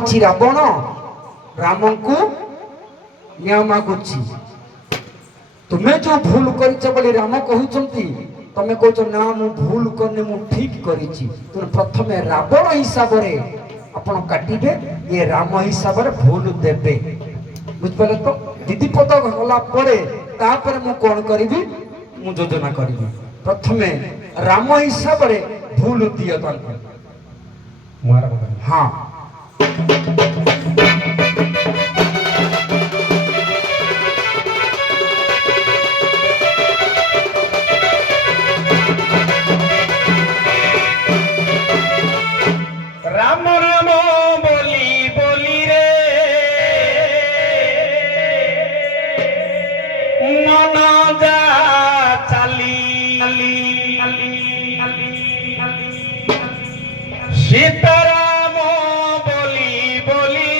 रावण राम को न्याय मागुची तुम्हें जो भूल कर राम कहते तमें कह ना मु भूल करनी मु ठीक करी प्रथम रावण हिसाब से आपण काटे ये राम हिसाब से भूल देवे बुझिपारे तो विधिपद गला मु कौन करी मु योजना करी प्रथम राम हिसाब से भूल दिए हाँ राम राम बोली बोली रे मन जा चली सीताराम बोली बोली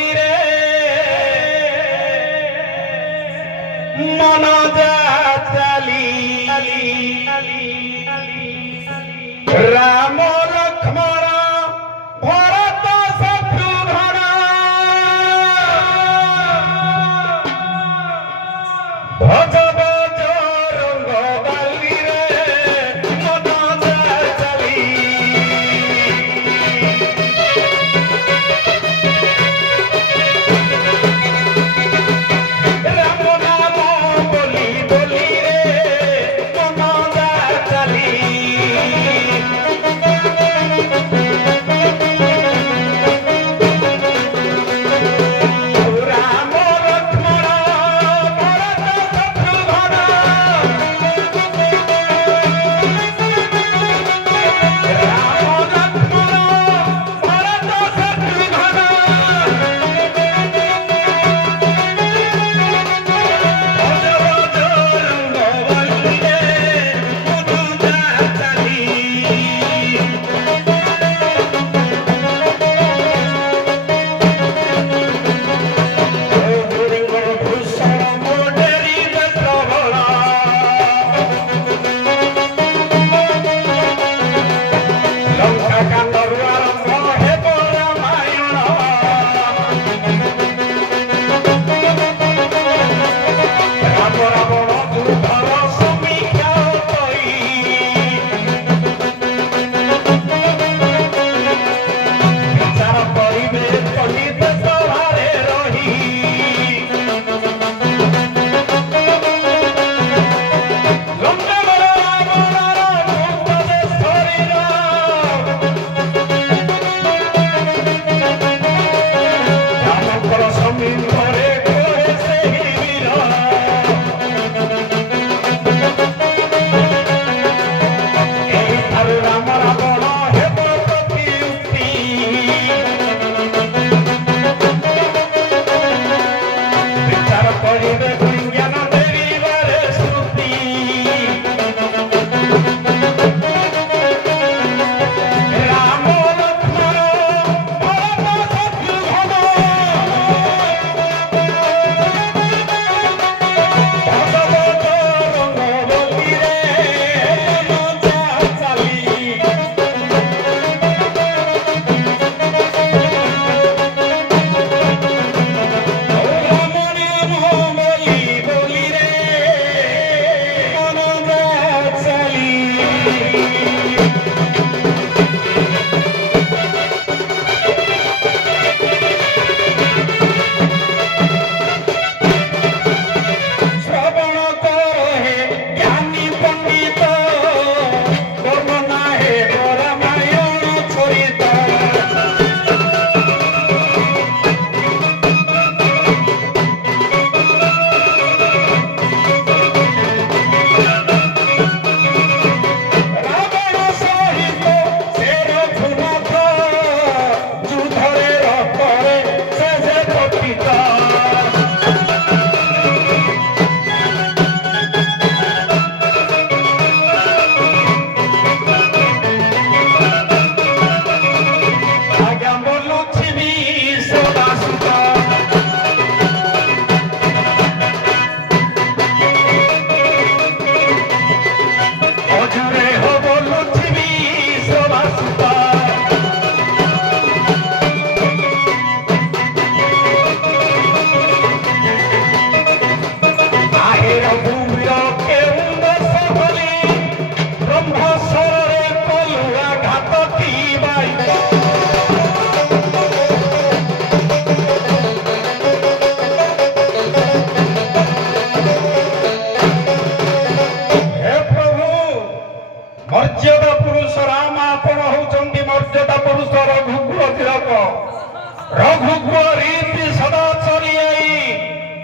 ରଘୁକୁଳ ରୀତି ସଦା ଚଳିଆଇ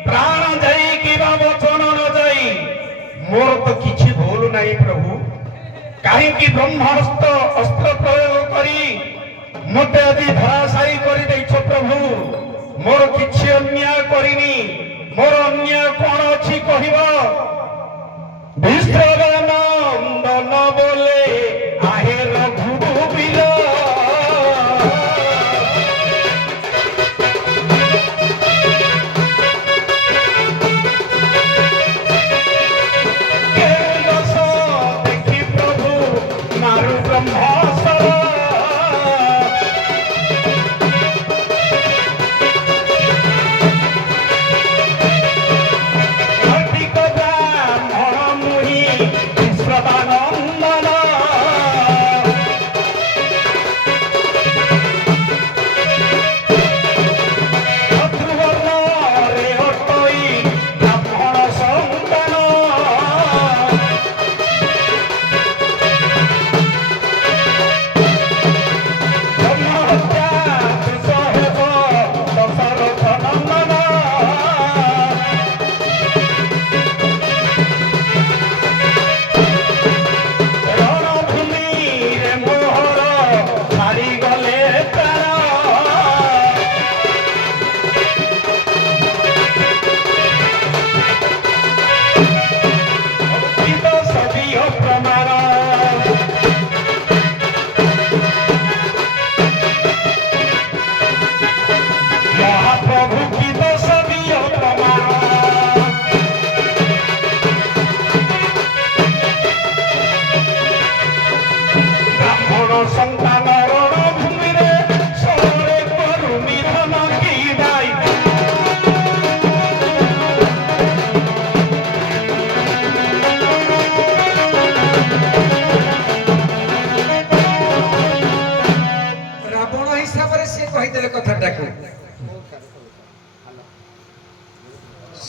ପ୍ରାଣ ଯାଇ କିବା ବଚନ ନ ଯାଇ ମୋର ତ କିଛି ଭୁଲ ନାହିଁ ପ୍ରଭୁ। କାହିଁକି ବ୍ରହ୍ମାସ୍ତ୍ର ଅସ୍ତ୍ର ପ୍ରୟୋଗ କରି ମତେ ଆଜି ଧରାଶାୟୀ କରିଦେଇଛ ପ୍ରଭୁ। ମୋର କିଛି ଅନ୍ୟାୟ କରିନି। ମୋର ଅନ୍ୟାୟ କଣ ଅଛି କହିବ? ବିଶ୍ରବାନନ୍ଦନ ବୋଲେ ଆହେ ରଘୁବୀର।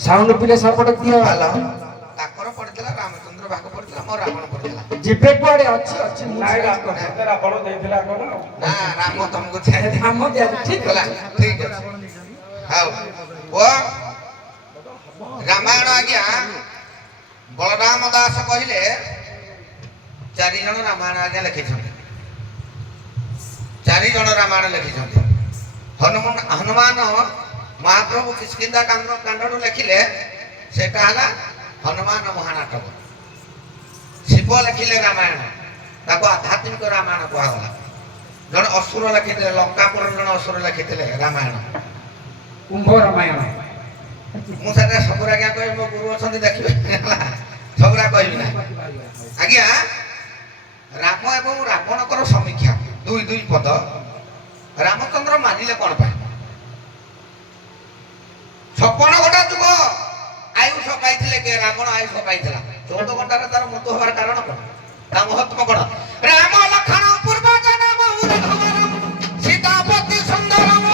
ସାଉଣ୍ଡ ପିଲେ ସାପଟ ଦିଅ। ଭଲ ତାଙ୍କର ପଡିଥିଲା ରାମଚନ୍ଦ୍ର ଭାଗ ପଡିଥିଲା ମୋର ରାବଣ ପଡିଥିଲା। ଯିବେ କୁଆଡେ? ଅଛି ଅଛି ନାଇଁ ରାବଣ ଦେଇଥିଲା କଣ? ନା ରାମ ତମକୁ ଦିଆଯାଇଛି। ଆମ ଦିଆଯାଇଛି। ଠିକ ହେଲା ଠିକ ଅଛି। ହଉ ପୁଅ ରାମାୟଣ ଆଜ୍ଞା ବଳରାମ ଦାସ କହିଲେ 4 ଜଣ ରାମାୟଣ ଆଜ୍ଞା ଲେଖିଛନ୍ତି। 4 ଜଣ ରାମାୟଣ ଲେଖିଛନ୍ତି। ହନୁମାନ ମହାପ୍ରଭୁ କିଷ୍କିନ୍ଧା କାଣ୍ଡରୁ ଲେଖିଲେ ସେଟା ହେଲା ହନୁମାନ ମହାନାଟକ। ଶିବ ଲେଖିଲେ ରାମାୟଣ, ତାକୁ ଆଧ୍ୟାତ୍ମିକ ରାମାୟଣ କୁହାଗଲା। ଜଣେ ଅସୁର ଲେଖିଥିଲେ, ଲଙ୍କାପୁର ଜଣେ ଅସୁର ଲେଖିଥିଲେ ରାମାୟଣ, କୁମ୍ଭ ରାମାୟଣ। ମୁଁ ସେଟା ସବୁରା ଆଜ୍ଞା କହିବି, ମୋ ଗୁରୁ ଅଛନ୍ତି ଦେଖିବେ ହେଲା, ସବୁରା କହିବି ନା ଆଜ୍ଞା। ରାମ ଏବଂ ରାବଣଙ୍କର ସମୀକ୍ଷା 2 ପଦ। ରାମଚନ୍ଦ୍ର ମାନିଲେ କଣ ପାଇଁ? 56 ଘଣ୍ଟା ଯୁଗ ଆୟୁଷ ପାଇଥିଲେ କି ରାବଣ ଆୟୁଷ ପାଇଥିଲା। 14 ଘଣ୍ଟାରେ ତାର ମୃତ୍ୟୁ ହବାର କାରଣ କଣ? ତା ମହତ୍ଵ କଣ? ରାମ ଲକ୍ଷ୍ମଣ ପୂର୍ବ ଜନ୍ମ ସୀତାପତି ସୁନ୍ଦରମ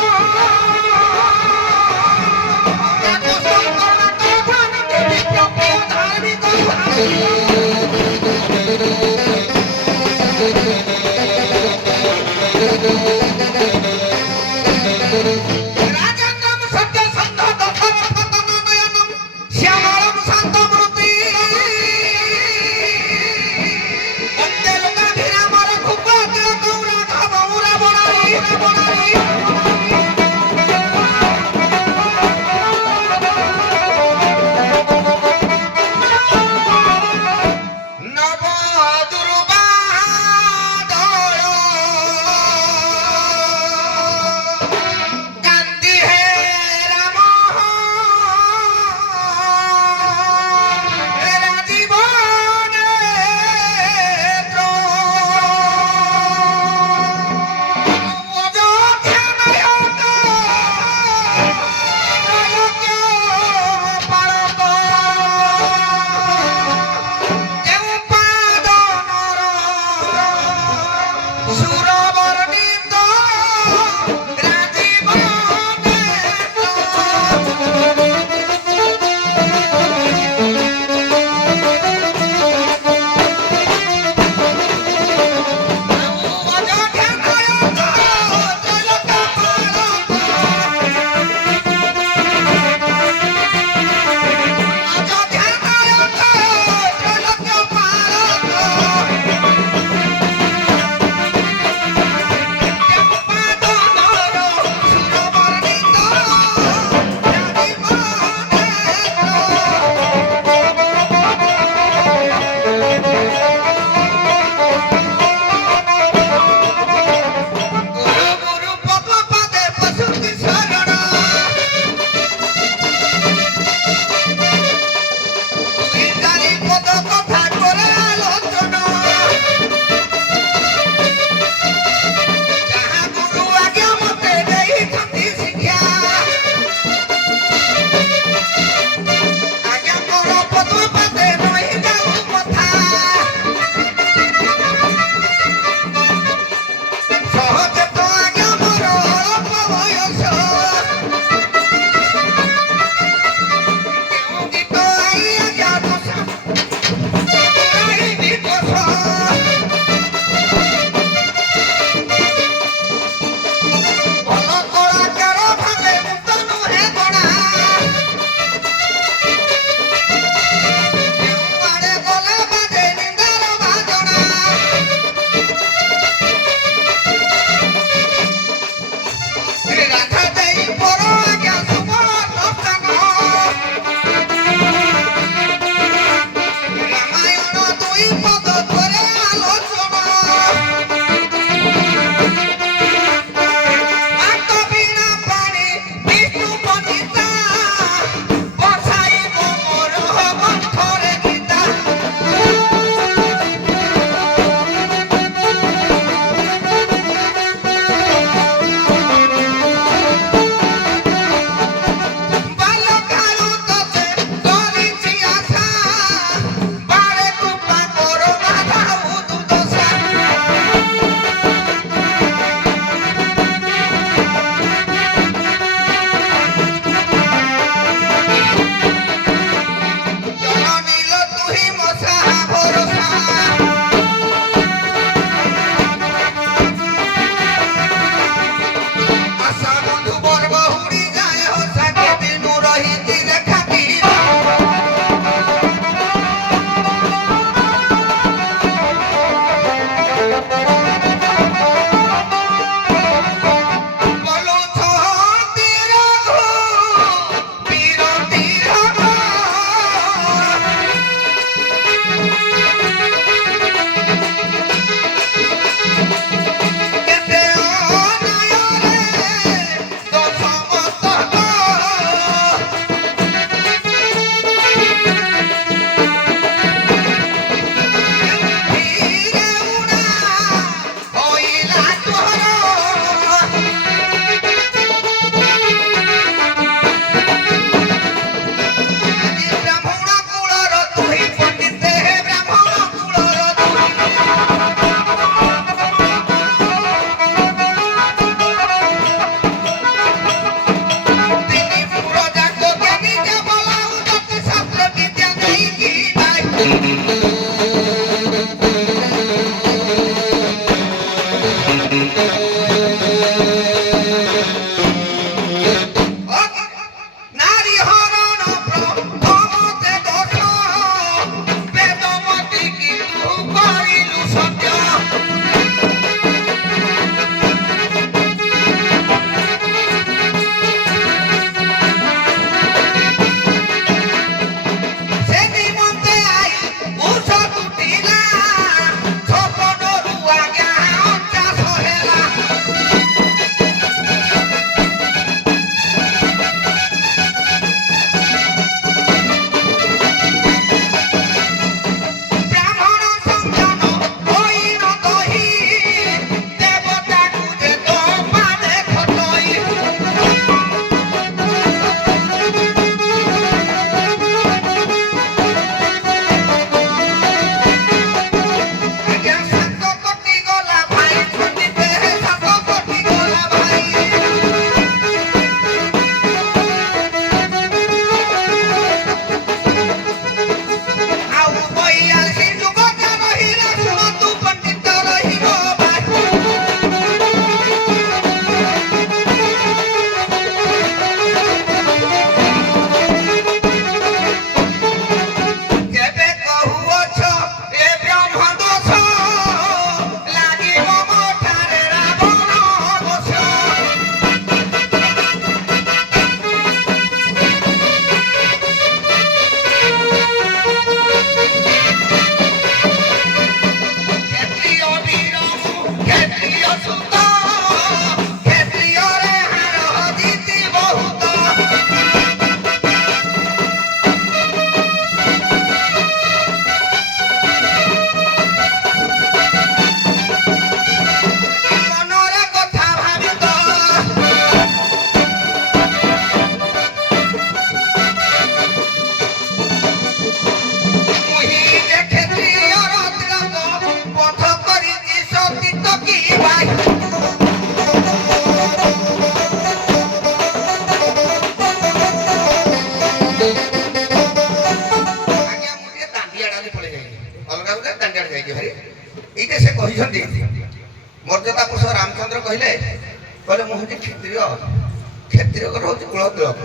କ୍ଷତ୍ରିୟଙ୍କର ହଉଛି କୁଳ ତିଳକ।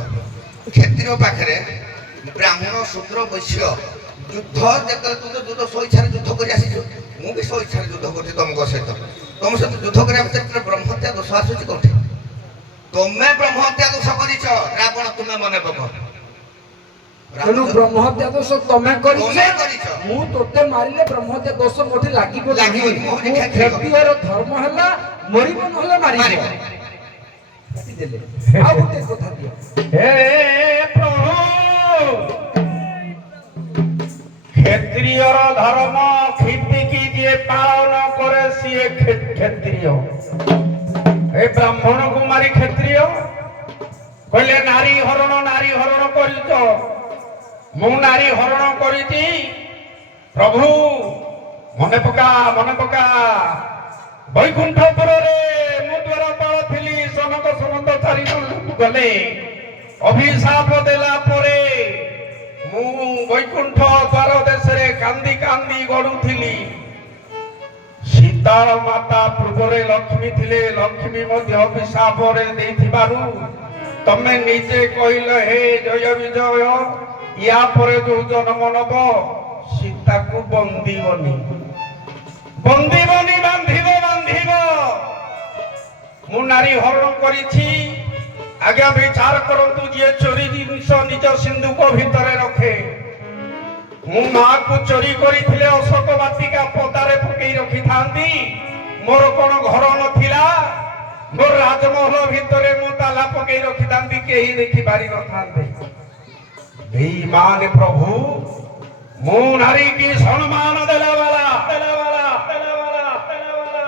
କ୍ଷତ୍ରିୟ ପାଖରେ ବ୍ରାହ୍ମଣ ଶୂଦ୍ର ବୈଶ୍ୟ ଯୁଦ୍ଧ ଯେତେବେଳେ ତୁ ତ ଯୁଦ୍ଧ ସ୍ୱଇଚ୍ଛାରେ ଯୁଦ୍ଧ କରି ଆସିଛୁ, ମୁଁ ବି ସ୍ୱଇଚ୍ଛାରେ ଯୁଦ୍ଧ କରୁଛି ତମଙ୍କ ସହିତ। ତମ ସହିତ ଯୁଦ୍ଧ କରିବା ଭିତରେ ବ୍ରହ୍ମହତ୍ୟା ଦୋଷ ଆସୁଛି କୋଉଠି? ତମେ ବ୍ରହ୍ମହତ୍ୟା ଦୋଷ କରିଛ ରାବଣ, ତୁମେ ମନେ ପକ। ତେଣୁ ବ୍ରହ୍ମହତ୍ୟା ଦୋଷ ତମେ କରିଛ, ତମେ କରିଛ। ମୁଁ ତୋତେ ମାରିଲେ ବ୍ରହ୍ମହତ୍ୟା ଦୋଷ ମୋଠି ଲାଗିବ ନାହିଁ। ଲାଗିବନି, ମୁଁ ହଉଛି କ୍ଷତ୍ରିୟ। କ୍ଷତ୍ରିୟର ଧର୍ମ ହେଲା ମରିବ ନହେଲେ ମାରିବ। କାଟିଦେଲେ। ଆଉ ଗୋଟେ କଥା ଦିଅ, ହେ ପ୍ରଭୁ, କ୍ଷତ୍ରିୟର ଧର୍ମ କ୍ଷିତିକି ଯିଏ ପାଳନ କରେ ସିଏ କ୍ଷତ୍ରିୟ। ଏ ବ୍ରାହ୍ମଣକୁ ମାରି କ୍ଷତ୍ରିୟ କହିଲେ ନାରୀ ହରଣ କରିଛ। ମୁଁ ନାରୀ ହରଣ କରିଛି ପ୍ରଭୁ, ମନେ ପକା ବୈକୁଣ୍ଠପୁରରେ ମୁଁ ଦ୍ୱାରପାଳ ଥିଲି, ସନକ ସମନ୍ତ ଚାରିଜଣ ଗଲେ ଅଭିଶାପ ଦେଲା ପରେ ମୁଁ ବୈକୁଣ୍ଠ ଦ୍ୱାର ଦେଶରେ କାନ୍ଦି କାନ୍ଦି ଗଡୁଥିଲି। ସୀତା ମାତା ପୂର୍ବରେ ଲକ୍ଷ୍ମୀ ଥିଲେ, ଲକ୍ଷ୍ମୀ ମଧ୍ୟ ଅଭିଶାପରେ ଦେଇଥିବାରୁ ତମେ ନିଜେ କହିଲ ହେ ଜୟ ବିଜୟ, ୟା ପରେ ଯୋଉ ଜନ୍ମ ନବ ସୀତାକୁ ବନ୍ଦିବନି, ବାନ୍ଧିବ। ମୁଁ ନାରୀ ହରଣ କରିଛି। ଆଜ୍ଞା ବିଚାର କରନ୍ତୁ, ଯିଏ ଚୋରି ଜିନିଷ ନିଜ ସିନ୍ଦୁକ ଭିତରେ ରଖେ। ମୁଁ ମାକୁ ଚୋରି କରିଥିଲେ ଅଶୋକ ବାଟିକା ପଦାରେ ପକେଇ ରଖିଥାନ୍ତି। ମୋର କଣ ଘର ନଥିଲା? ମୋର ରାଜମହଲ ଭିତରେ ମୁଁ ତାଲା ପକେଇ ରଖିଥାନ୍ତି, କେହି ଦେଖି ପାରି ନଥାନ୍ତେ। ବେଇମାନ ପ୍ରଭୁ, ମୁଁ ନାରୀ କି ସମ୍ମାନ ଦେଲା ବାଲା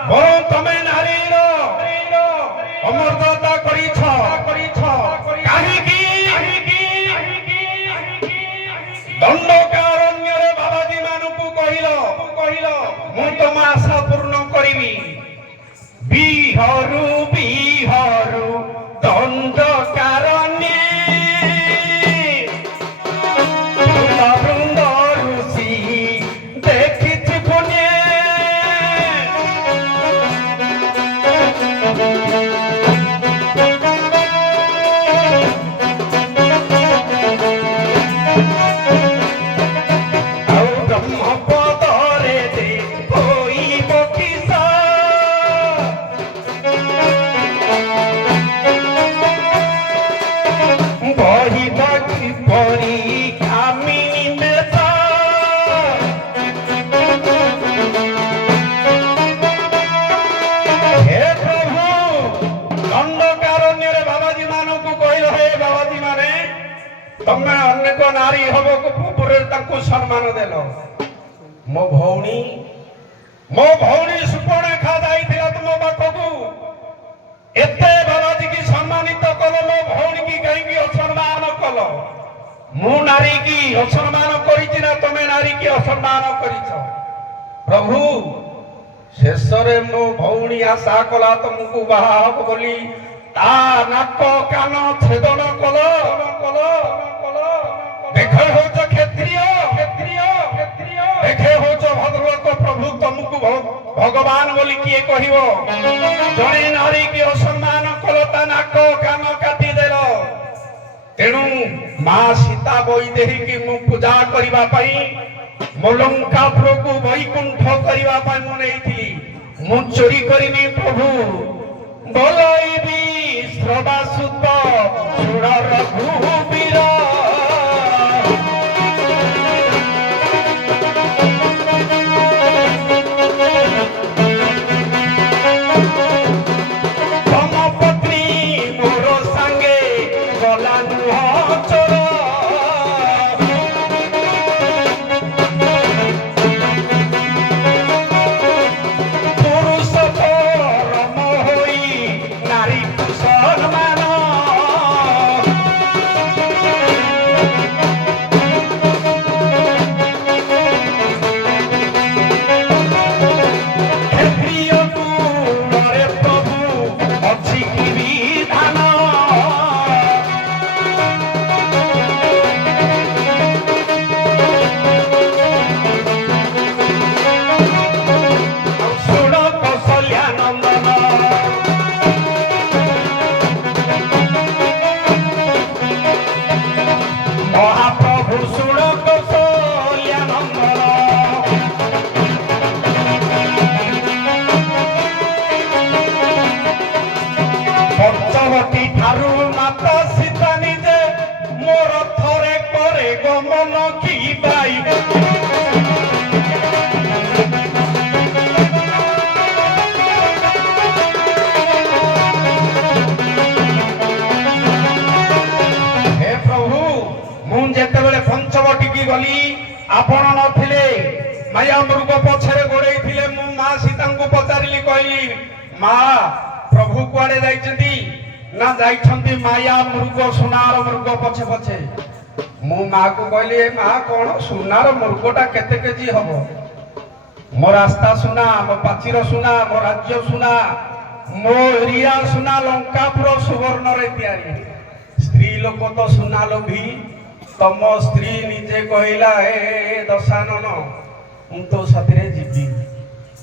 ବରଂ ତମେ ନାରୀର ଅମର୍ଯ୍ୟାଦା କରିଛ। କାହିଁକି? ଦଣ୍ଡକାରଣ୍ୟରେ ବାବାଜୀ ମାନଙ୍କୁ କହିଲ ମୁଁ ତମ ଆଶା ପୂର୍ଣ୍ଣ କରିବି। ବିହରୁ ଦଣ୍ଡକାରଣ୍ୟ ବୃନ୍ଦ ଋଷି ଦେଖିଛି ପୁଣ୍ୟ। ଆଉ ବ୍ରହ୍ମପଦରେ ଯେ ହୋଇବ କିସ, ବହିବ କିପରି କାମିନୀ ବେଶ। ହେ ପ୍ରଭୁ, ଦଣ୍ଡକାରଣ୍ୟରେ ବାବାଜୀ ମାନଙ୍କୁ କହିଲ, ହେ ବାବାଜୀ ମାନେ, ତମେ ଅନେକ ନାରୀ ହବକୁ ପୂର୍ବରେ ତାଙ୍କୁ ସମ୍ମାନ ଦେଲ। ମୋ ଭଉଣୀ ସୁପର୍ଣ୍ଣେଖା ଯାଇଥିଲା ତୁମ ପାଖକୁ, ଏତେ ବାବାଜୀ କି ସମ୍ମାନିତ କଲ, ମୋ ଭଉଣୀ କି କାହିଁକି ଅସମ୍ମାନ କଲ? ମୁଁ ନାରୀ କି ଅସମ୍ମାନ କରିଛି ନା ତମେ ନାରୀ କି ଅସମ୍ମାନ କରିଛ? ପ୍ରଭୁ, ଶେଷରେ ମୋ ଭଉଣୀ ଆଶା କଲା ତମକୁ ବାହା ହବ ବୋଲି, ତା ନାକ କାନ ଛେଦନ କଲ। ଦେଖେ ହଉଛ କ୍ଷତ୍ରିୟ, ଦେଖେ ହଉଛ ଭଦ୍ରଲୋକ। ପ୍ରଭୁ, ତମକୁ ଭଗବାନ ବୋଲି କିଏ କହିବ? ଜଣେ ନାରୀ କି ଅସମ୍ମାନ କଲ, ତା ନାକ କାନ କାଟିଦେଲ। ତେଣୁ ମା ସୀତା ବୈଦେହୀକି ମୁଁ ପୂଜା କରିବା ପାଇଁ, ମୋ ଲଙ୍କାପୁରକୁ ବୈକୁଣ୍ଠ କରିବା ପାଇଁ ମୁଁ ନେଇଥିଲି। ମୁଁ ଚୋରି କରିନି ପ୍ରଭୁ। ବୋଲାଇବି ଶ୍ରବାସୁତ ଶୁଣ ରଘୁବୀର। ତମ ପତ୍ନୀ ମୋର ସାଙ୍ଗେ ଗଲା ନୁହଁ ଚୋର। ପୁରୁଷ ପରମ ହୋଇ ନାରୀକୁ ସମ୍ମାନ ମୁଁ ଯେତେବେଳେ ପଞ୍ଚବଟିକି ଗଲି ଆପଣ ନଥିଲେ, ମାୟା ମୃଗ ପଛରେ ଗୋଡେଇଥିଲେ। ମୁଁ ମା ସୀତାଙ୍କୁ ପଚାରିଲି, କହିଲି ମା ପ୍ରଭୁ କୁଆଡେ ଯାଇଛନ୍ତି? ନା ଯାଇଛନ୍ତି ମାୟା ମୃଗ ସୁନାର ମୃଗ ପଛେ ପଛେ। ମୁଁ ମାକୁ କହିଲି, ଏ ମା କଣ ସୁନାର ମୃଗଟା କେତେ କେଜି ହବ? ମୋ ରାସ୍ତା ସୁନା, ମୋ ପାଚିର ସୁନା, ମୋ ରାଜ୍ୟ ସୁନା, ମୋ ଏରିଆ ସୁନା, ଲଙ୍କାପୁର ସୁବର୍ଣ୍ଣରେ ତିଆରି। ସ୍ତ୍ରୀ ଲୋକ ତ ସୁନା ଲୋଭୀ। ତମ ସ୍ତ୍ରୀ ନିଜେ କହିଲା, ଏ ଦଶାନନ ମୁଁ ତୋ ସାଥିରେ ଯିବି।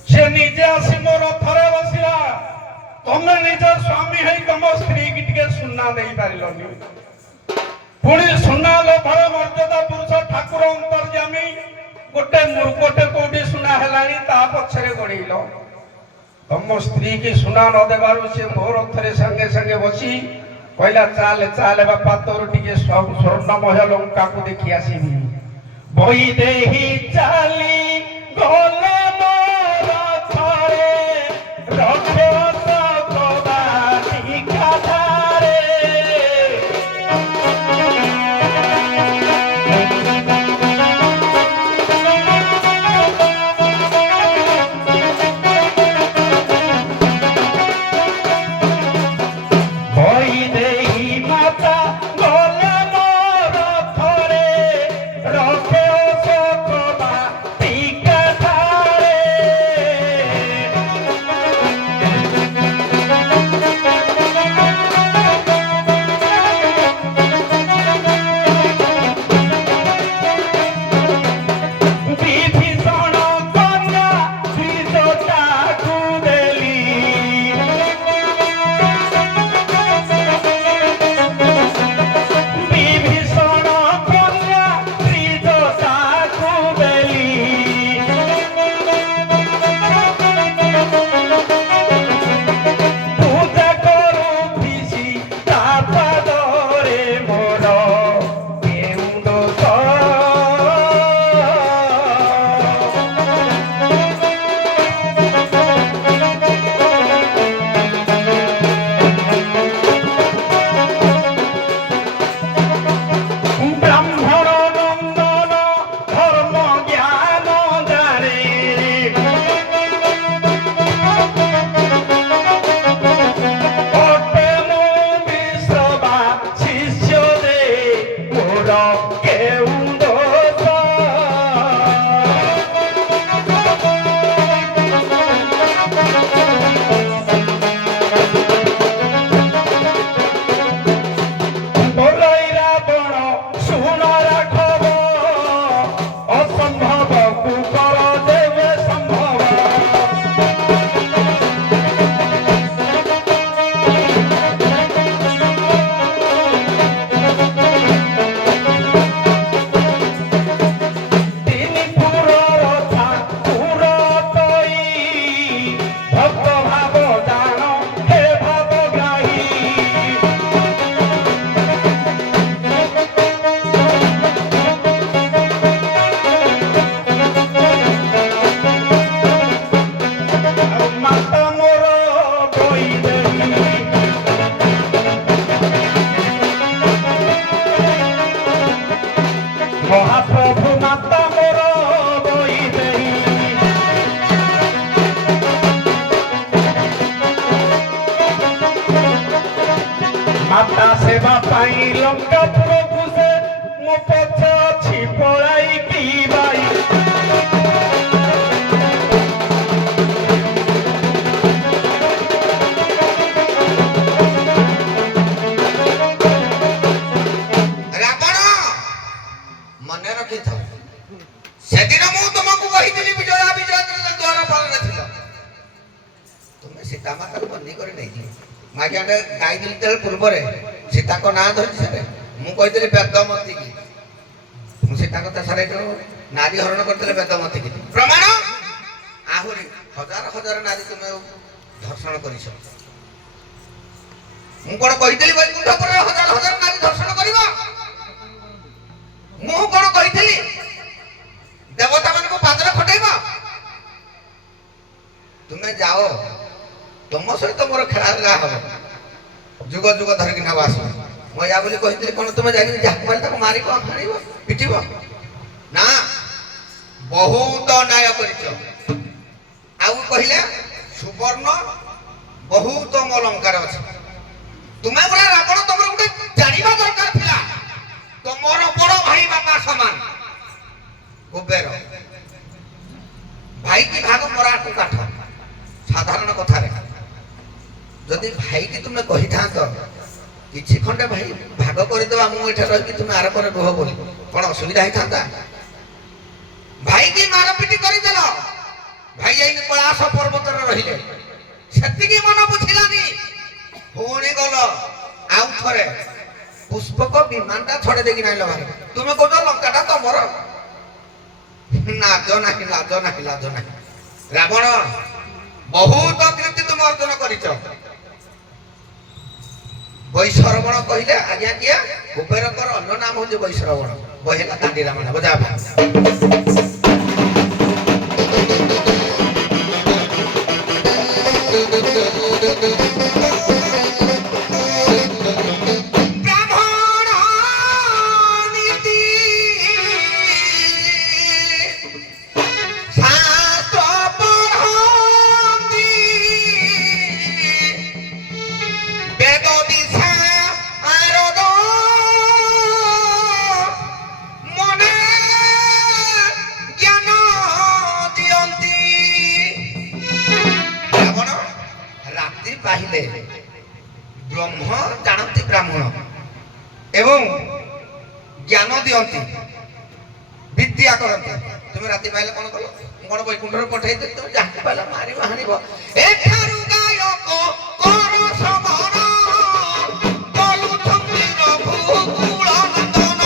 ସେ ନିଜେ ଆସି ମୋ ରଥରେ ବସିଲା। ତମେ ନିଜ ସ୍ୱାମୀ ହେଇ ତମ ସ୍ତ୍ରୀ କି ଟିକେ ସୁନା ଦେଇପାରିଲନି। ପୁଣି ସୁନା ଲୋଭରେ ମର୍ଯ୍ୟାଦା ପୁରୁଷ ଠାକୁର ଅନ୍ତର୍ଯାମୀ ଗୋଟେ ମୃଗଟେ କୋଉଠି ସୁନା ହେଲାଣି ତା ପଛରେ ଗୋଡେଇଲ। ତମ ସ୍ତ୍ରୀ କି ସୁନା ନ ଦେବାରୁ ସେ ମୋ ରଥରେ ସାଙ୍ଗେ ସାଙ୍ଗେ ବସି କହିଲା, ଚାଲେ ଚାଲେ ବାପା, ତୋର ଟିକେ ସ୍ୱର୍ଣ୍ଣମୟ ଲଙ୍କାକୁ ଦେଖି ଆସିବି। ବହି ଦେହି ଚାଲି ଗଲେ ମୋ ରଥରେ, ରଖେ माता सेवा पाई लंका पुरକୁ ସେ ମୋ ପଛ ଅଛି ପଳାଇ କି ବାଇ ରାବଣ ମନେ ରଖିଥାଅ ସେଦିନ ମୁଁ ତୁମକୁ କହିଥିଲି ବିଜୟ ଦ୍ୱାର ପାଳରେ ଥିଲ ତୁମେ ସୀତା ମାତାକୁ ବନ୍ଦୀ କରି ନେଇଥିଲି ମାଗିଆଟେ ଗାଇଥିଲି ତେଳେ ପୂର୍ବରେ ସୀତାଙ୍କ ନାଁ ଧରିଛି ସାରେ ମୁଁ କହିଥିଲି ବେଦମତୀ କି ମୁଁ ସୀତା କଥା ସାରେ ନାରୀ ହରଣ କରିଥିଲେ ବେଦମତୀ କି ପ୍ରମାଣ ଆହୁରି ହଜାର ହଜାର ନାରୀ ତୁମେ ଧର୍ଷଣ କରିଛ ମୁଁ କଣ କହିଥିଲି ବୈକୁଣ୍ଠପୁରରେ ହଜାର ହଜାର ନାରୀ ଧର୍ଷଣ କରିବ ମୁଁ କଣ କହିଥିଲି ଦେବତା ମାନଙ୍କୁ ପାଦରେ ଖଟେଇବ ତୁମେ ଯାଅ तुम सहित मोर खेला हब जुग जुग धरिक नब आस ମଜା ବୋଲି କହିଥିଲି କଣ ତୁମେ ଯାଇକି ଯାହାକୁ ପାଇଲେ ତାକୁ ମାରିବ ହାଣିବ ପିଟିବ ନା ବହୁତ ଅନ୍ୟାୟ କରିଛ ଆଉ କହିଲେ ସୁବର୍ଣ୍ଣ ବହୁତ ମୋ ଲଙ୍କାରେ ଅଛି ତୁମେ ପୁରା ରାବଣ ତମର ଗୋଟେ ଜାଣିବା ଦରକାର ଥିଲା ତମର ବଡ ଭାଇ ବାପା ସମାନ କୁବେର ଭାଇ କି ଭାଗ ମରାଠୁ କାଠ ସାଧାରଣ କଥାରେ ଯଦି ଭାଇ କି ତୁମେ କହିଥାନ୍ତ କିଛି ଖଣ୍ଡେ ଭାଇ ଭାଗ କରିଦେବା ମୁଁ ଏଠାରେ ରହିକି ତୁମେ ଆର ପରେ ରୁହ ବୋଲି କଣ ଅସୁବିଧା ହେଇଥାନ୍ତା ଭାଇ କି ମାରପିଟି କରିଦେଲ ଭାଇ ଯାଇକି କୈଳାସ ପର୍ବତରେ ରହିଲେ ସେତିକି ମନ ବୁଝିଲାନି ପୁଣି ଗଲ ଆଉ ଥରେ ପୁଷ୍ପକ ବିମାନଟା ଛଡେଇ ଦେଇକି ନାଇଲ ଭାଇ ତୁମେ କହୁଛ ଲଙ୍କାଟା ତମର ଲାଜ ନାହିଁ ଲାଜ ନାହିଁ ଲାଜ ନାହିଁ ରାବଣ ବହୁତ କୀର୍ତ୍ତି ତୁମେ ଅର୍ଜନ କରିଛ ବୈଶ୍ରବଣ କହିଲେ ଆଜ୍ଞା କିଏ କୁବେରଙ୍କର ଅନ୍ୟ ନାମ ହଉଛି ବୈଶ୍ରବଣ ବହେଲା ଦାଣ୍ଡି ରାମାୟଣ ବୁଝା ପାहिले ବ୍ରହ୍ମ ଜାଣନ୍ତି ବ୍ରାହ୍ମଣ ଏବଂ ଜ୍ଞାନ ଦିଅନ୍ତି ବିଦ୍ୟା କରନ୍ତି ତୁମେ ରାତି ପାଇଲେ କଣ କଲ କଣ ବୈକୁଣ୍ଠରେ ପଠେଇଦେଲି ତୁମେ ଯାହାକୁ ପାଇଲା ମାରିବ ହାଣିବ ଏଠାରୁ ଗାୟକ କର ସମର ତଲୁଛନ୍ତି ରଘୁକୁଳ ନନ୍ଦନ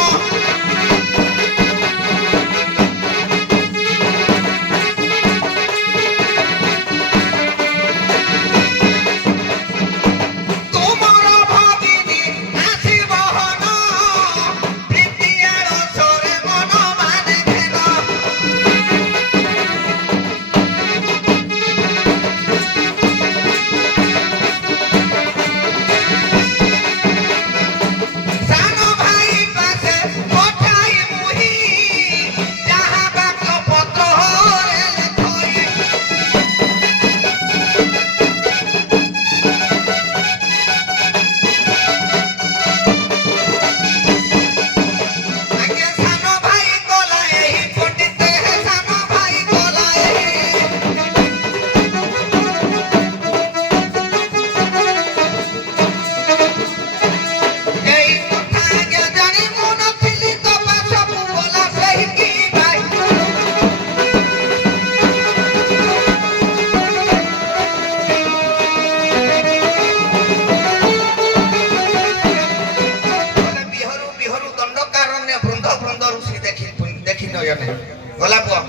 গলা পুয়া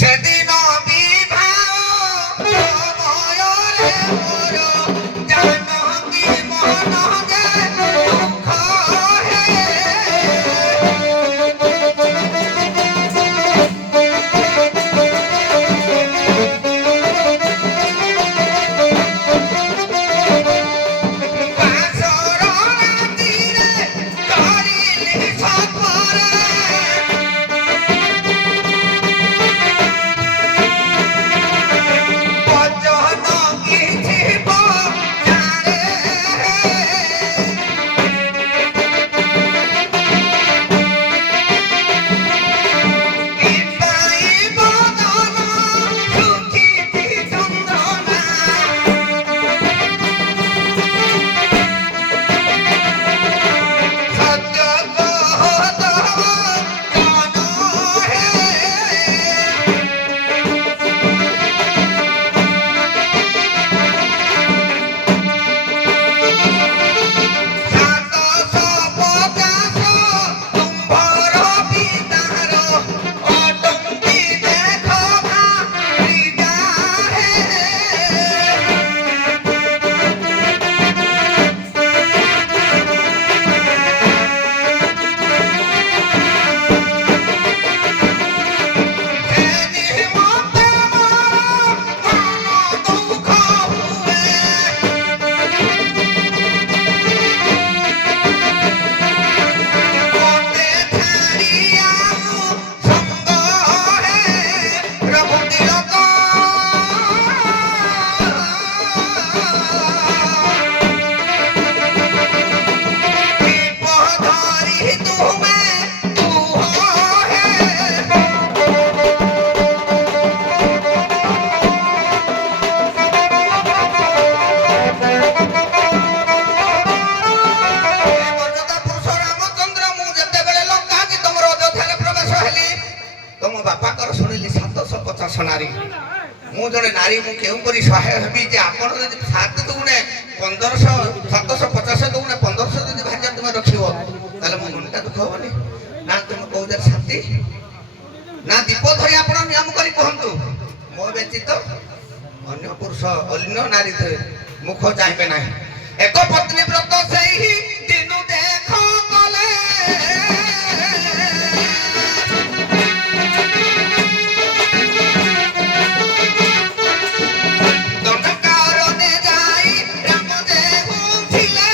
সেদিন বিবাহ ময়ূরে মোর জানকী মন যে দুঃখ হে বাসর রাতিরে ধরিলি সপরে ନାରୀ ମୁଁ ଜଣେ ନାରୀ ମୁଁ କେଉଁ କରି ସହାୟ ହେବି ଯେ ଆପଣ ଯଦି ସାତ ଦୁଗୁଣେ 1500 750 ଦୁଗୁଣେ 1500 ଯଦି ଭାଗ୍ୟ ତୁମେ ରଖିବ ତାହେଲେ ମୋ ମନଟା ଦୁଃଖ ହବନି ନା ତୁମେ କହୁଛ ଶାନ୍ତି ନା ଦୀପ ଧରି ଆପଣ ନିୟମ କରି କୁହନ୍ତୁ ମୋ ବ୍ୟତୀତ ଅନ୍ୟ ପୁରୁଷ ଅନ୍ୟ ନାରୀ ମୁଖ ଚାହିଁବେ ନାହିଁ ଏକ ପତ୍ନୀ ବ୍ରତ ସେହି ଦିନୁ ଦେଖ କଲେ ଦଣ୍ଡକାରଣେ ଯାଇ ରାମ ଦେହୁଥିଲେ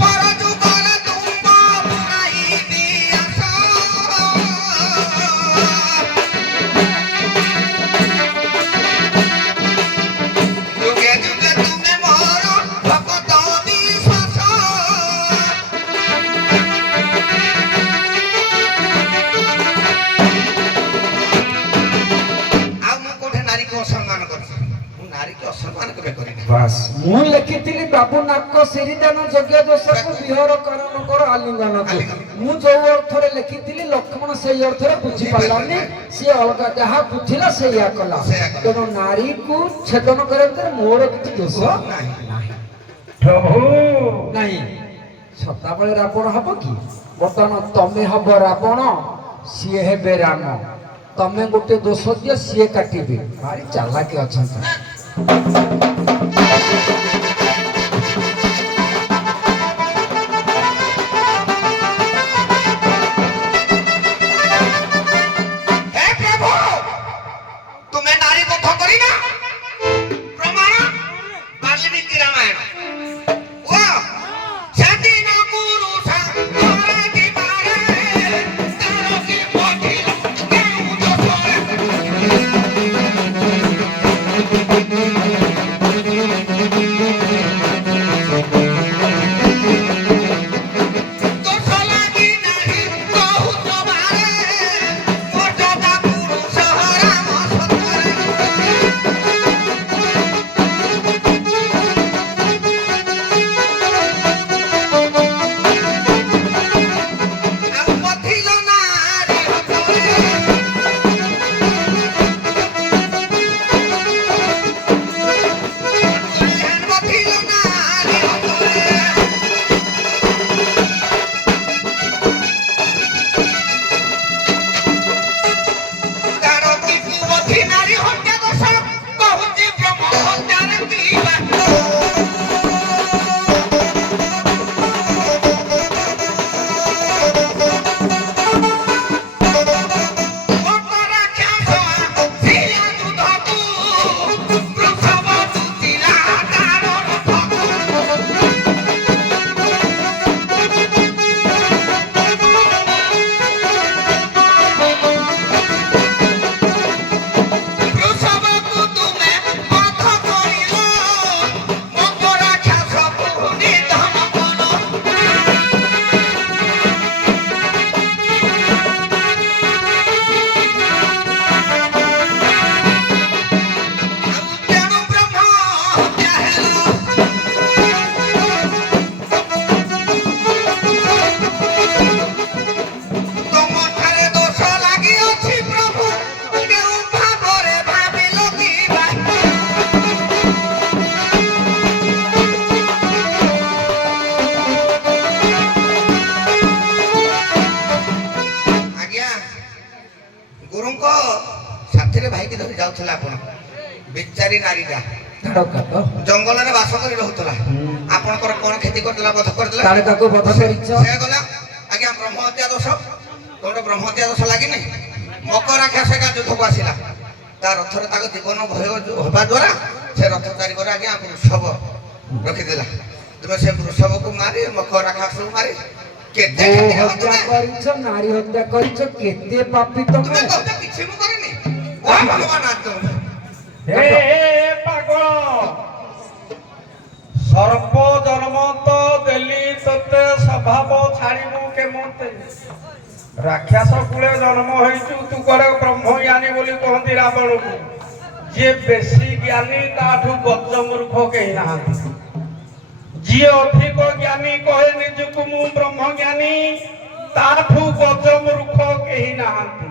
ପର ଯୁଗରେ ତୁମ୍ବ ବୁଣାଇ ଦିଆସ ଯୁଗେ ଯୁଗେ ତୁମେ ମୋର ଭକ୍ତ ବିଶ୍ୱାସ ଆଉ ମୁଁ କୋଉଠି ନାରୀକୁ ଅସମ୍ମାନ କରୁଛି ମୁଁ ନାରୀକୁ ଅସମ୍ମାନ କେବେ କରିନି ବାସ୍ ମୁଁ ଲେଖିଥିଲି ବାବୁ ନାକ ସିରିଦାନ ଯଜ୍ଞ ଦୋଷକୁ ବିହର କାରଣ କର ଆଲିଙ୍ଗନ ମୁଁ ଯୋଉ ଅର୍ଥରେ ଲେଖିଥିଲି ଲକ୍ଷ୍ମଣ ସେଇ ଅର୍ଥରେ ବୁଝିପାରିଲାନି ସିଏ ଅଲଗା ଯାହା ବୁଝିଲା ସେଇଆ କଲା ତେଣୁ ନାରୀକୁ ଛେଦନ କରିବା ଭିତରେ ମୋର କିଛି ଦୋଷ ନାହିଁ ନାହିଁ ପ୍ରଭୁ ନାହିଁ ସଦାବେଳେ ରାବଣ ହବ କି ବର୍ତ୍ତମାନ ତମେ ହବ ରାବଣ ସିଏ ହେବେ ରାମ ତମେ ଗୋଟେ ଦୋଷ ଦିଅ ସିଏ କାଟିବେ ଭାରି ଚାଲାକି ଅଛନ୍ତି हे प्रभु तुम्हें नारी को ठोकरी ना प्रमाण वाल्मीकि रामायण वो शादी न पुरुषा तोरा की मारे तारो की मोटी केउ दोसरे दोष लागी नाही कहू तुम्हारे मोटा पुरुष राम सतरे ଆଉ ପଥିଲ ନାରୀ ହତରେ ପଥିଲ ନାରୀ ହତରେ ତାର କି ପଥି ନାରୀ ହତ୍ୟା ଦୋଷ କହୁଛି ବ୍ରହ୍ମ ହତ୍ୟାରେ କିବା ଗୁରୁଙ୍କ ସାଥିରେ ଭାଇକି ଧରି ଯାଉଥିଲା ଆପଣ ବିଚାରୀ ନାରୀଟା ଜଙ୍ଗଲରେ ବାସ କରି ରହୁଥିଲା ଆପଣଙ୍କର କଣ କ୍ଷତି କରିଦେଲା ବଧ କରିଦେଲା ତାହେଲେ ତାକୁ ବଧ କରିଛ ସେ ଗଲା ଆଜ୍ଞା ବ୍ରହ୍ମ ହତ୍ୟା ଦୋଷ ତୋର ବ୍ରହ୍ମ ହତ୍ୟା ଦୋଷ ଲାଗିନି ମକର ରାକ୍ଷସ ଏକା ଯୁଦ୍ଧକୁ ଆସିଲା ତା ରଥରେ ତାକୁ ଜୀବନ ଭୟ ହେବା ଦ୍ୱାରା ସେ ରଥ ଚାରିକରେ ଆଜ୍ଞା ବୃଷଭ ରଖିଦେଲା ତେବେ ସେ ବୃଷଭକୁ ମାରି ମକର ରାକ୍ଷସକୁ ମାରି କେତେ ହତ୍ୟା କରିଛ ନାରୀ ହତ୍ୟା କରିଛ କେତେ ପାପୀ ତୁମେ ତମେ କହୁଛ କିଛି ମୁଁ କରିନି ଭଗବାନ ହେ ପାଗଳ ସର୍ପ ଜନ୍ମ ତ ଦେଲି ତତେ ସ୍ୱଭାବ ଛାଡ଼ିବୁ କେମତେ ରାକ୍ଷସ କୂଳେ ଜନ୍ମ ହେଇଛୁ ତୁ କୁଆଡ଼େ ବ୍ରହ୍ମଜ୍ଞାନୀ ବୋଲି କହନ୍ତି ରାବଣକୁ ଯିଏ ବେଶୀ ଜ୍ଞାନୀ ତାଠୁ ଗଜ ମୂର୍ଖ କେହି ନାହାନ୍ତି ଯିଏ ଅଧିକ ଜ୍ଞାନୀ କହେ ନିଜକୁ ମୁଁ ବ୍ରହ୍ମଜ୍ଞାନୀ, ତାଠୁ ଗଜ ମୂର୍ଖ କେହି ନାହାନ୍ତି।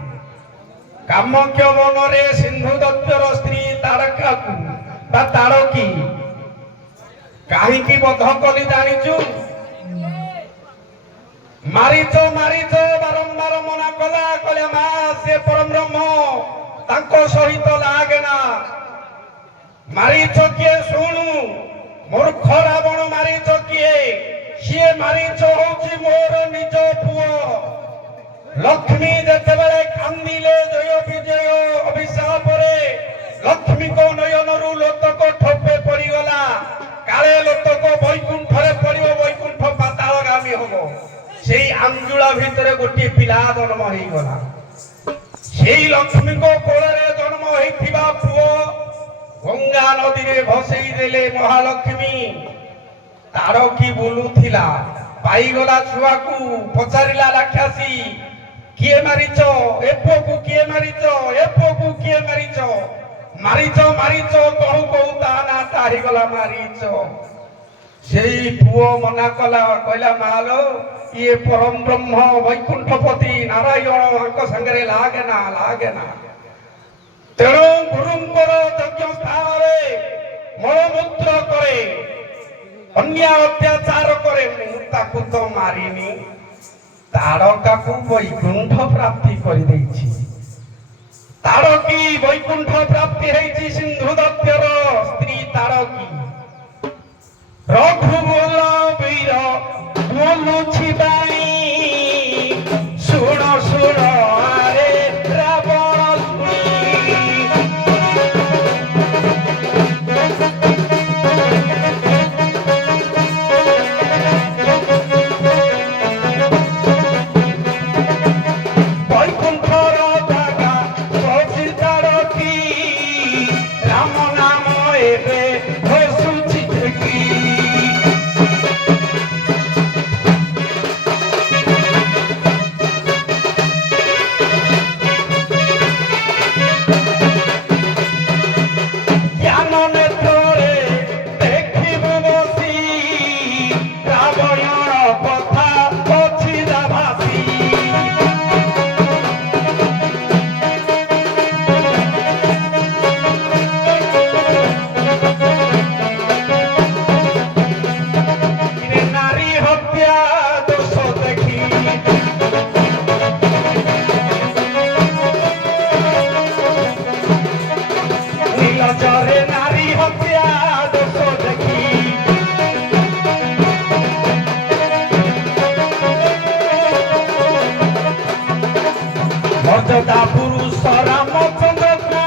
କାମକ୍ୟ ବନରେ ସିନ୍ଧୁ ଦତ୍ତର ସ୍ତ୍ରୀ ତାରକାକୁ ବା ତାରକୀ କାହିଁକି ବଧ କଲି ଜାଣିଛୁ? ମାରିଛ ମାରିଛ ବାରମ୍ବାର ମନା କଲା, କହିଲେ ମା ସେ ପରବ୍ରହ୍ମ, ତାଙ୍କ ସହିତ ଲାଗେନା। ମାରିଛ କିଏ ଶୁଣୁ, ମୂର୍ଖ ରାବଣ ମାରିଛ କିଏ? ସିଏ ମାରିଛ ହଉଛି ମୋର ନିଜ ପୁଅ। ଲକ୍ଷ୍ମୀ ଯେତେବେଳେ କାନ୍ଦିଲେ ଜୟ ବିଜୟ ଅଭିଶାପରେ ଲକ୍ଷ୍ମୀଙ୍କ ନୟନରୁ ଲୋତକ ଠୋପେ ପଡିଗଲା। କାଳେ ଲୋତକ ବୈକୁଣ୍ଠରେ ପଡିବ, ବୈକୁଣ୍ଠ ପାତାଳଗାମୀ ହବ। ସେଇ ଆଞ୍ଜୁଳା ଭିତରେ ଗୋଟିଏ ପିଲା ଜନ୍ମ ହେଇଗଲା। ସେଇ ଲକ୍ଷ୍ମୀଙ୍କ କୋଳରେ ଜନ୍ମ ହେଇଥିବା ପୁଅ ଗଙ୍ଗା ନଦୀରେ ଭସେଇ ଦେଲେ ମହାଲକ୍ଷ୍ମୀ। ତାରକୀ ବୁଲୁଥିଲା, ପାଇଗଲା ଛୁଆକୁ, ପଚାରିଲା ରାକ୍ଷାସୀ କିଏ ମାରିଛ? ଏ ପୁଅକୁ କିଏ ମାରିଛ? ଏ ପୁଅକୁ କିଏ ମାରିଛ? ମାରିଛ ମାରିଛ କହୁ କହୁ ତା ନାଁଟା ହେଇଗଲା ମାରିଛ। ସେଇ ପୁଅ ମନା କଲା, କହିଲା ମାଲୋ ଇଏ ପରମ ବ୍ରହ୍ମ ବୈକୁଣ୍ଠପତି ନାରାୟଣ, ଆଙ୍କ ସାଙ୍ଗରେ ଲାଗେନା ଲାଗେନା। ତେଣୁ ଗୁରୁଙ୍କର ଯଜ୍ଞ ସ୍ଥାନରେ ମଳମୂତ୍ର କରେ, ଅନ୍ୟାୟ ଅତ୍ୟାଚାର କରେ, ମୁଁ ତାକୁ ତ ମାରିନି। ତାରକାକୁ ବୈକୁଣ୍ଠ ପ୍ରାପ୍ତି କରିଦେଇଛି। ତାରକୀ ବୈକୁଣ୍ଠ ପ୍ରାପ୍ତି ହେଇଛି। ସିନ୍ଧୁ ଦତ୍ତର ସ୍ତ୍ରୀ ତାରକୀ। ରଘୁବୋଲ ବୀର ବୋଲୁଛି ବାଣୀ, ଶୁଣ ଶୁଣ ଆରେ ରାବଣ ଶୁଣି। বৈকুণ্ঠর জাগা বসি তারকী, রাম নাম এবে হসুছি দেখি। জ্ঞান নেত্রে দেখিব বসি, রাবণর কথা অছি ভাসি। নারী হত্যা দোষ দেখি নীলচরে নারী হত্যা দোষ দেখি মর্যাদা পুরুষ রামচন্দ্রকে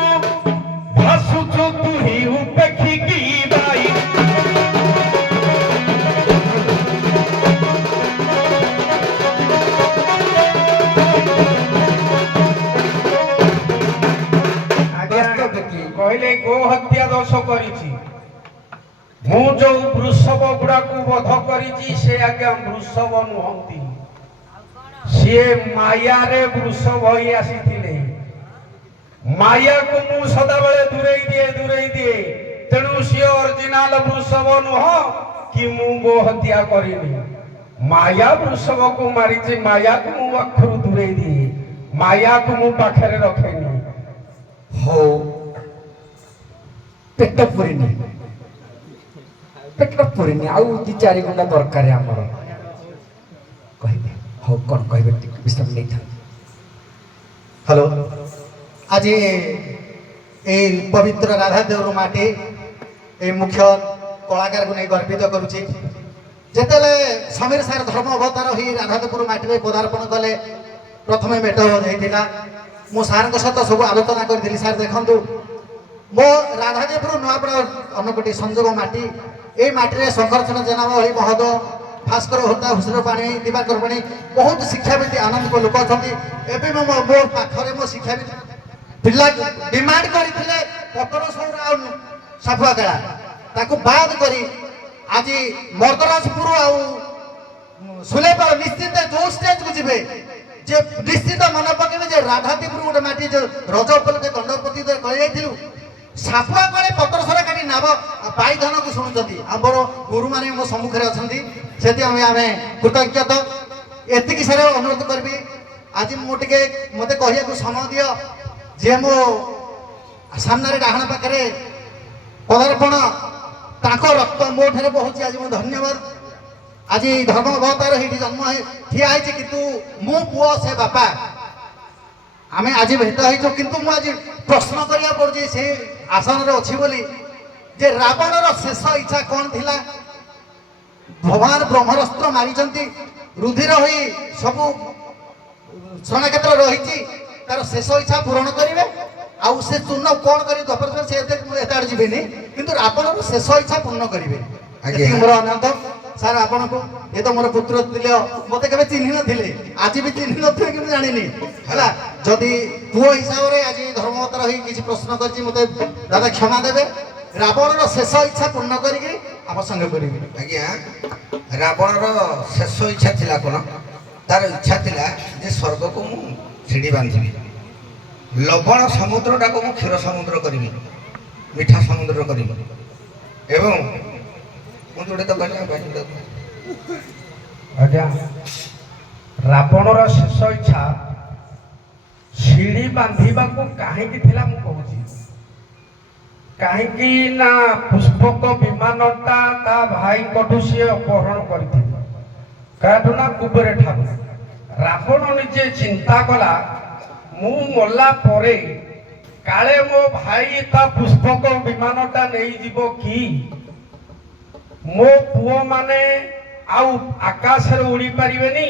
ভাসুଛୁ তুহি উপেক্ষিকি বাই। କହିଲେ ଗୋ ହତ୍ୟା ଦୋଷ କରିଛି। ମୁଁ ଯୋଉ ବୃଷଭ ଗୁଡାକୁ ବଧ କରିଛି ସେ ଆଜ୍ଞା ବୃଷଭ ନୁହନ୍ତି, ସିଏ ମାୟାରେ ବୃଷଭ ହୋଇ ଆସିଥିଲେ। ମାୟାକୁ ମୁଁ ସଦାବେଳେ ଦୂରେଇ ଦିଏ। ତେଣୁ ସିଏ ଅରିଜିନାଲ ବୃଷଭ ନୁହଁ କି ମୁଁ ଗୋ ହତ୍ୟା କରିନି। ମାୟା ବୃଷଭକୁ ମାରିଛି, ମାୟାକୁ ମୁଁ ପାଖରୁ ଦୂରେଇ ଦିଏ, ମାୟାକୁ ମୁଁ ପାଖରେ ରଖେନି। ହଉ ପେଟ ପୁରିନି, ପେଟ ପୁରିନି, ଆଉ 2-4 ଘଣ୍ଟା ଦରକାର ଆମର। କହିବେ ହଉ କଣ କହିବେ, ଟିକେ ବିଶ୍ରାମ ନେଇଥାନ୍ତି। হ্যালো, আজি এই পবিত্র রাধাদেওর মাটি এই মুখ্য কলাকারকে নিয়ে গর্বিত করুছি। যেতলে সমীর সার ধর্ম অবতার হয়ে রাধাদেপুর মাটিরে পদার্পণ কলে প্রথমে ভেট হয়েছিল। মু সারଙ୍କ সହିତ ସବୁ আলোচনা କରିଥିଲି। ସାର୍ ଦେଖନ୍ତୁ, ମୋ ରାଧାଦେବପୁର ନୂଆପଡ଼ା ଅନ୍ନକୋଟି ସଂଯୋଗ ମାଟି, এই ମାଟିରେ ଶଙ୍କରଚରଣ ଜେନା ଭଳି ମହୋଦୟ, ଭାସ୍କର ହୋତା, ହୁସର ପାଣି, ଦିବାକର ପାଣି, ବହୁତ ଶିକ୍ଷାବିତ ଆନନ୍ଦକ ଲୋକ ଅଛନ୍ତି। ଏବେ ମୋ ପାଖରେ ମୋ ଶିକ୍ଷାବିତ ପିଲା ଡିମାଣ୍ଡ କରିଥିଲେ ପତର ସୌର ଆଉ ସାଫୁଆକେଳା, ତାକୁ ବାଦ କରି ଆଜି ମର୍ଦ୍ଦରାଜପୁର ଆଉ ସୁଲେପାଳ ନିଶ୍ଚିତ ଯୋଉ ଷ୍ଟେଜକୁ ଯିବେ ଯେ ନିଶ୍ଚିତ ମନେ ପକେଇବେ ଯେ ରାଧାଦେବପୁର ଗୋଟେ ମାଟି ଯୋଉ ରଜ ଉପଲକ୍ଷେ ଦଣ୍ଡପତି କରି ଯାଇଥିଲୁ, ସାପୁଆ କଳେ ପତ୍ର ସରା କାଟି ନାବ ପାଇ ଧନକୁ ଶୁଣୁଛନ୍ତି ଆମର ଗୁରୁମାନେ ମୋ ସମ୍ମୁଖରେ ଅଛନ୍ତି ସେଥିପାଇଁ ଆମେ କୃତଜ୍ଞତ ଏତିକି ସାରା ଅନୁରୋଧ କରିବି ଆଜି ମୁଁ ଟିକେ ମୋତେ କହିବାକୁ ସମୟ ଦିଅ ଯିଏ ମୋ ସାମ୍ନାରେ ଡାହାଣ ପାଖରେ ପଦାର୍ପଣ ତାଙ୍କ ରକ୍ତ ମୋ ଠାରେ ବହୁଛି ଆଜି ମୁଁ ଧନ୍ୟବାଦ ଆଜି ଧର୍ମ ଅବତାର ହେଇଠି ଜନ୍ମ ଠିଆ ହେଇଛି କିନ୍ତୁ ମୁଁ ପୁଅ ସେ ବାପା ଆମେ ଆଜି ଭେଟ ହେଇଛୁ କିନ୍ତୁ ମୁଁ ଆଜି ପ୍ରଶ୍ନ କରିବାକୁ ପଡୁଛି ସେ ଆସନରେ ଅଛି ବୋଲି ଯେ ରାବଣର ଶେଷ ଇଚ୍ଛା କ'ଣ ଥିଲା ଭଗବାନ ବ୍ରହ୍ମରସ୍ତ୍ର ମାରିଛନ୍ତି ରୁଧିର ହୋଇ ସବୁ ଶରଣକ୍ଷେତ୍ର ରହିଛି ତାର ଶେଷ ଇଚ୍ଛା ପୂରଣ କରିବେ ଆଉ ସେ ଚୂର୍ଣ୍ଣ କ'ଣ କରିବେ ଦ୍ୱାପର ସେ ଏତେ ଆଡ଼େ ଯିବେନି କିନ୍ତୁ ରାବଣର ଶେଷ ଇଚ୍ଛା ପୂର୍ଣ୍ଣ କରିବେ ମୋର ଅନନ୍ତ ସାର୍ ଆପଣଙ୍କୁ ଏ ତ ମୋର ପୁତ୍ର ଥିଲେ ମତେ କେବେ ଚିହ୍ନି ନଥିଲେ ଆଜି ବି ଚିହ୍ନି ନଥିବେ କିନ୍ତୁ ଜାଣିନି ହେଲା ଯଦି ପୁଅ ହିସାବରେ ଆଜି ଧର୍ମବତାର ହେଇ କିଛି ପ୍ରଶ୍ନ କରିଛି ମତେ ଦାଦା କ୍ଷମା ଦେବେ ରାବଣର ଶେଷ ଇଚ୍ଛା ପୂର୍ଣ୍ଣ କରିକି ଆମ ସଙ୍ଗେ କରିବି ଆଜ୍ଞା ରାବଣର ଶେଷ ଇଚ୍ଛା ଥିଲା କ'ଣ ତାର ଇଚ୍ଛା ଥିଲା ଯେ ସ୍ୱର୍ଗକୁ ମୁଁ ସିଡ଼ି ବାନ୍ଧିବି ଲବଣ ସମୁଦ୍ରଟାକୁ ମୁଁ କ୍ଷୀର ସମୁଦ୍ର କରିବି ମିଠା ସମୁଦ୍ର କରିବି ଏବଂ ମୁଁ ଯୋଉଟା ତ କହିଲି ଆଜ୍ଞା ରାବଣର ଶେଷ ଇଚ୍ଛା ସିଡ଼ି ବାନ୍ଧିବାକୁ କାହିଁକି ଥିଲା ମୁଁ କହୁଛି କାହିଁକି ନା ପୁଷ୍ପକ ବିମାନଟା ତା ଭାଇଙ୍କଠୁ ସିଏ ଅପହରଣ କରିଥିଲେ କାହାଠୁ ନା କୁବେର ଠାରୁ ରାବଣ ନିଜେ ଚିନ୍ତା କଲା ମୁଁ ମଲା ପରେ କାଳେ ମୋ ଭାଇ ତା ପୁଷ୍ପକ ବିମାନଟା ନେଇଯିବ କି ମୋ ପୁଅ ମାନେ ଆଉ ଆକାଶରେ ଉଡ଼ି ପାରିବେନି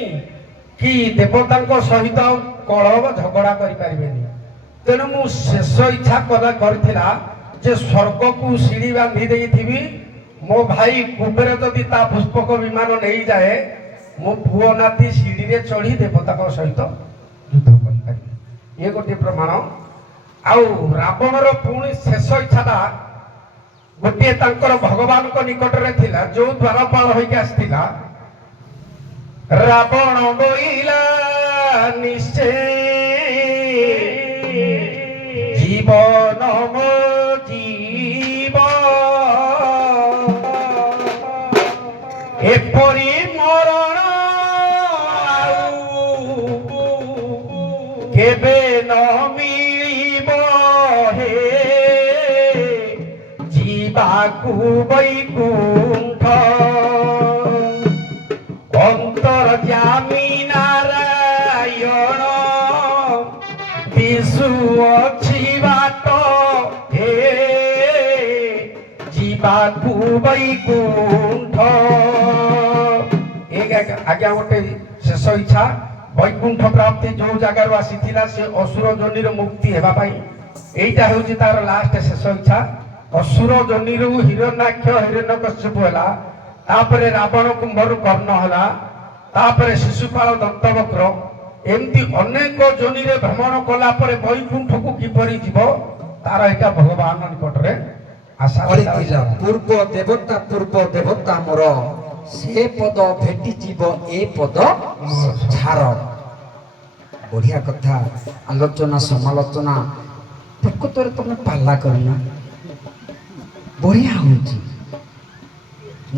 କି ଦେବତାଙ୍କ ସହିତ ଆଉ କଳହ ଝଗଡ଼ା କରିପାରିବେନି ତେଣୁ ମୁଁ ଶେଷ ଇଚ୍ଛା କରିଥିଲା ଯେ ସ୍ୱର୍ଗକୁ ସିଡ଼ି ବାନ୍ଧି ଦେଇଥିବି ମୋ ଭାଇ କୁବେର ଯଦି ତା ପୁଷ୍ପକ ବିମାନ ନେଇଯାଏ ମୋ ପୁଅ ନାତି ସିଡ଼ିରେ ଚଢ଼ି ଦେବତାଙ୍କ ସହିତ ଯୁଦ୍ଧ କରିପାରିବେ ଇଏ ଗୋଟିଏ ପ୍ରମାଣ ଆଉ ରାବଣର ପୁଣି ଶେଷ ଇଚ୍ଛାଟା ଗୋଟିଏ ତାଙ୍କର ଭଗବାନଙ୍କ ନିକଟରେ ଥିଲା ଯୋଉ ଦ୍ୱାରପାଳ ହୋଇକି ଆସିଥିଲା ରାବଣ ବୋଇଲା ନିଶ୍ଚେ ଜୀବନ ମୋ ଜୀବ ଏପରି ମରଣ କେବେ ନ ମିଳିବ ହେ ଯିବାକୁ ବୈକୁଣ୍ଠ ଅନ୍ତର୍ଯାମୀ ନାରାୟଣ ବିଷୁ ଅଛି ବାଟ ହେ ଯିବାକୁ ବୈକୁଣ୍ଠ ଆଜ୍ଞା ଗୋଟେ ଶେଷ ଇଚ୍ଛା ବୈକୁଣ୍ଠ ପ୍ରାପ୍ତି ଯୋଉ ଜାଗାରୁ ଆସିଥିଲା ସେ ଅସୁର ଯୋନିର ମୁକ୍ତି ହେବା ପାଇଁ ଏଇଟା ହେଉଛି ତାର ଲାଷ୍ଟ ଶେଷ ଇଚ୍ଛା ଅସୁର ଯୋନିରୁ ହିରଣ୍ୟାକ୍ଷ ହିରଣ୍ୟକଶ୍ୟପ ହେଲା ତାପରେ ରାବଣ କୁମ୍ଭରୁ କର୍ଣ୍ଣ ହେଲା ତାପରେ ଶିଶୁପାଳ ଦନ୍ତବକ୍ର ଏମିତି ଅନେକ ଯୋନିରେ ଭ୍ରମଣ କଲା ପରେ ବୈକୁଣ୍ଠକୁ କିପରି ଯିବ ତାର ଏଇଟା ଭଗବାନ ନିକଟରେ ଆଶା କରିଥିଲା ପୂର୍ବ ଦେବତା ମୋର ସେ ପଦ ଭେଟି ଯିବ ଏ ପଦ ଛାର ବଢିଆ କଥା ଆଲୋଚନା ସମାଲୋଚନା ପ୍ରକୃତରେ ତମେ ପାଲା କରିନା ବଢିଆ ହଉଛି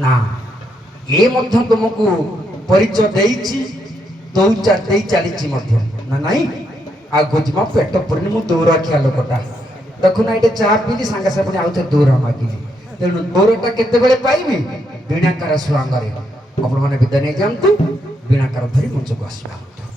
ନା ଏ ମଧ୍ୟ ତୁମକୁ ପରିଚୟ ଦେଇଛି ଦେଇ ଚାଲିଛି ମଧ୍ୟ ନା ନାଇଁ ଆଗକୁ ଯିବା ପେଟ ପୁରିନି ମୁଁ ଦୌରାଖିଆ ଲୋକଟା ଦେଖୁନା ଏଇଟା ଚା ପିଇଲି ସାଙ୍ଗେ ସାଙ୍ଗେ ପୁଣି ଆଉ ଥରେ ଦୌରା ମାଗିଲି ତେଣୁ ଦୌରଟା କେତେବେଳେ ପାଇବି ବୀଣାକାର ସୁଆଙ୍ଗରେ ଆପଣମାନେ ବିଦାୟ ନେଇ ଯାଆନ୍ତୁ ବୀଣାକାର ଧରି ମଞ୍ଚକୁ ଆସିବା।